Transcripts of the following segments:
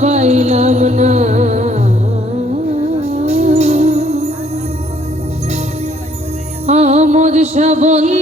পাইলাম না। আমদ শাবন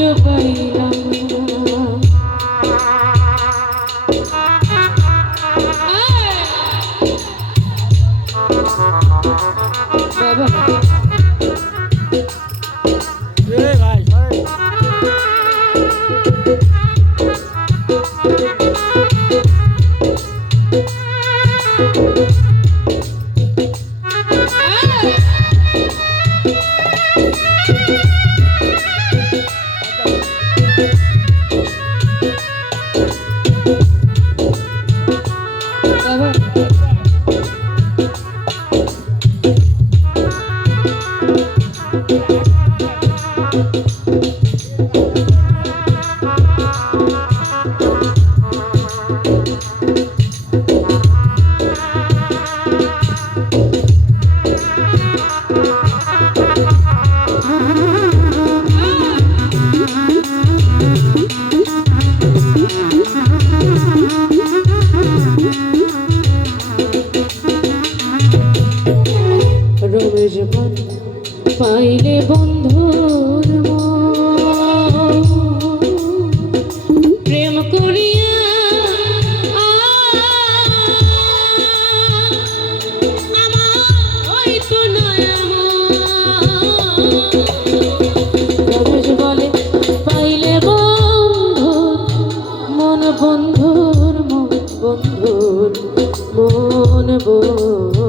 খুঁজে পাই না পাইলে বন্ধুর প্রেম করিয়া পাইলে বন্ধুর মন বন্ধুর মন বন্ধুর মন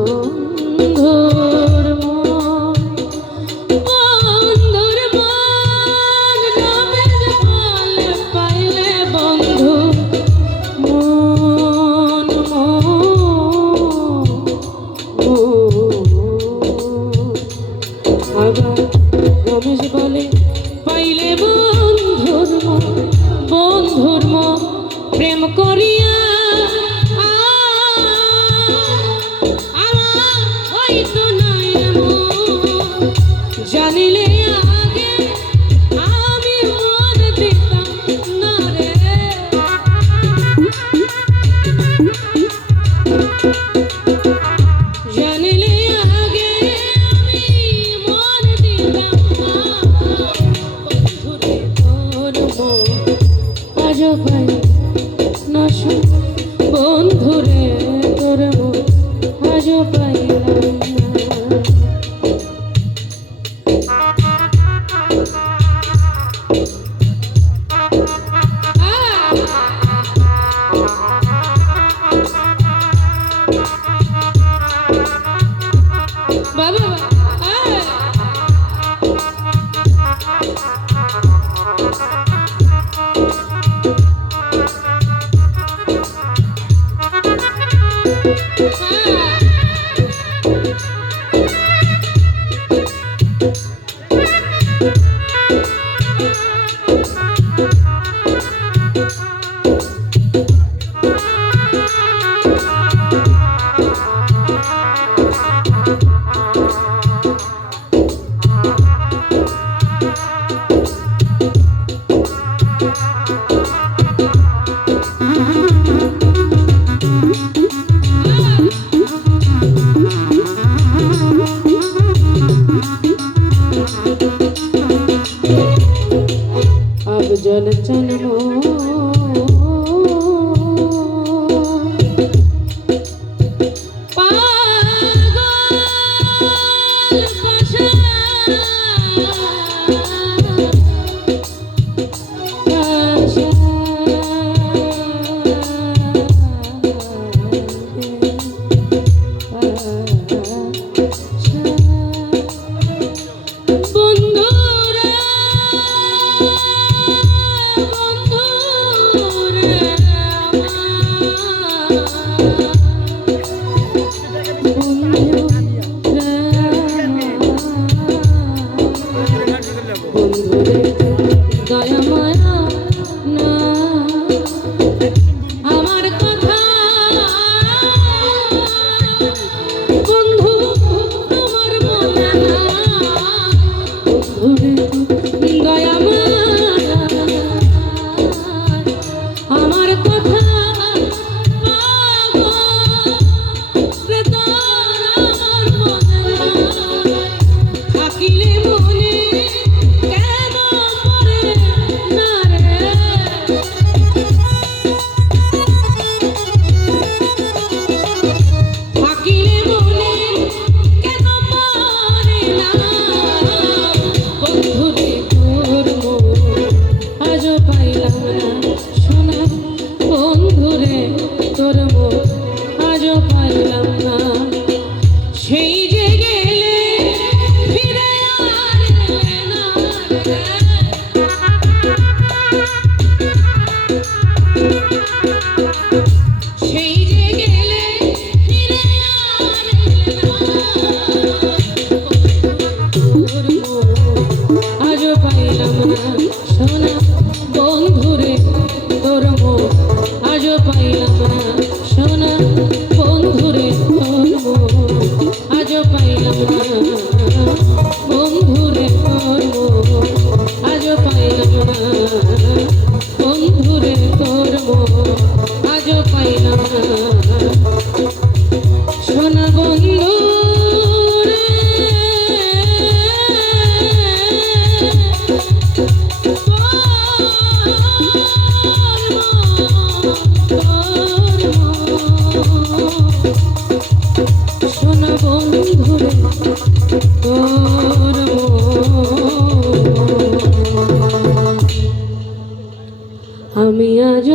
আমি আজ